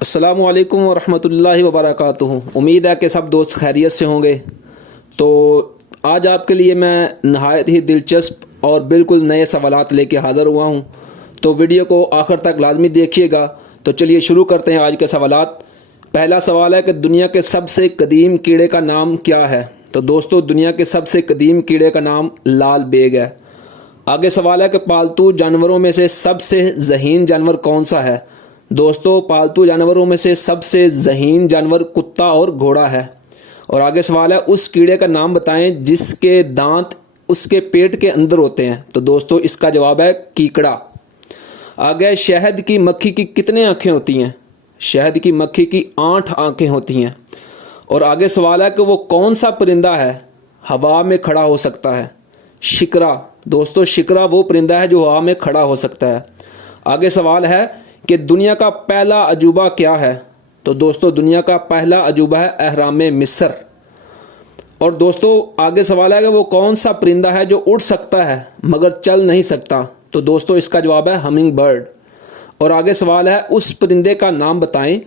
السلام علیکم ورحمۃ اللہ وبرکاتہ۔ امید ہے کہ سب دوست خیریت سے ہوں گے۔ تو آج آپ کے لیے میں نہایت ہی دلچسپ اور بالکل نئے سوالات لے کے حاضر ہوا ہوں، تو ویڈیو کو آخر تک لازمی دیکھیے گا۔ تو چلیے شروع کرتے ہیں آج کے سوالات۔ پہلا سوال ہے کہ دنیا کے سب سے قدیم کیڑے کا نام کیا ہے؟ تو دوستو دنیا کے سب سے قدیم کیڑے کا نام لال بیگ ہے۔ آگے سوال ہے کہ پالتو جانوروں میں سے سب سے ذہین جانور کون سا ہے؟ دوستو پالتو جانوروں میں سے سب سے ذہین جانور کتا اور گھوڑا ہے۔ اور آگے سوال ہے اس کیڑے کا نام بتائیں جس کے دانت اس کے پیٹ کے اندر ہوتے ہیں۔ تو دوستو اس کا جواب ہے کیکڑا۔ آگے شہد کی مکھی کی کتنے آنکھیں ہوتی ہیں؟ شہد کی مکھی کی 8 آنکھیں ہوتی ہیں۔ اور آگے سوال ہے کہ وہ کون سا پرندہ ہے ہوا میں کھڑا ہو سکتا ہے؟ شکرا۔ دوستو شکرا وہ پرندہ ہے جو ہوا میں کھڑا ہو سکتا ہے۔ آگے سوال ہے کہ دنیا کا پہلا عجوبہ کیا ہے؟ تو دوستو دنیا کا پہلا عجوبہ ہے اہرام مصر۔ اور دوستو آگے سوال ہے کہ وہ کون سا پرندہ ہے جو اڑ سکتا ہے مگر چل نہیں سکتا؟ تو دوستو اس کا جواب ہے ہمنگ برڈ۔ اور آگے سوال ہے اس پرندے کا نام بتائیں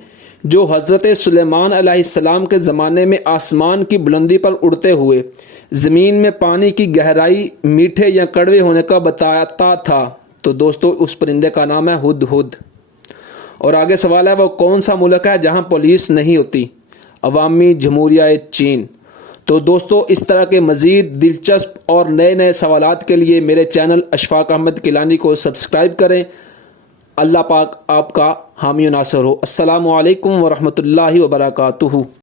جو حضرت سلیمان علیہ السلام کے زمانے میں آسمان کی بلندی پر اڑتے ہوئے زمین میں پانی کی گہرائی میٹھے یا کڑوے ہونے کا بتاتا تھا۔ تو دوستو اس پرندے کا نام ہے ہدہد۔ اور آگے سوال ہے وہ کون سا ملک ہے جہاں پولیس نہیں ہوتی؟ عوامی جمہوریہ چین۔ تو دوستو اس طرح کے مزید دلچسپ اور نئے سوالات کے لیے میرے چینل اشفاق احمد گیلانی کو سبسکرائب کریں۔ اللہ پاک آپ کا حامی و ناصر ہو۔ السلام علیکم ورحمۃ اللہ وبرکاتہ۔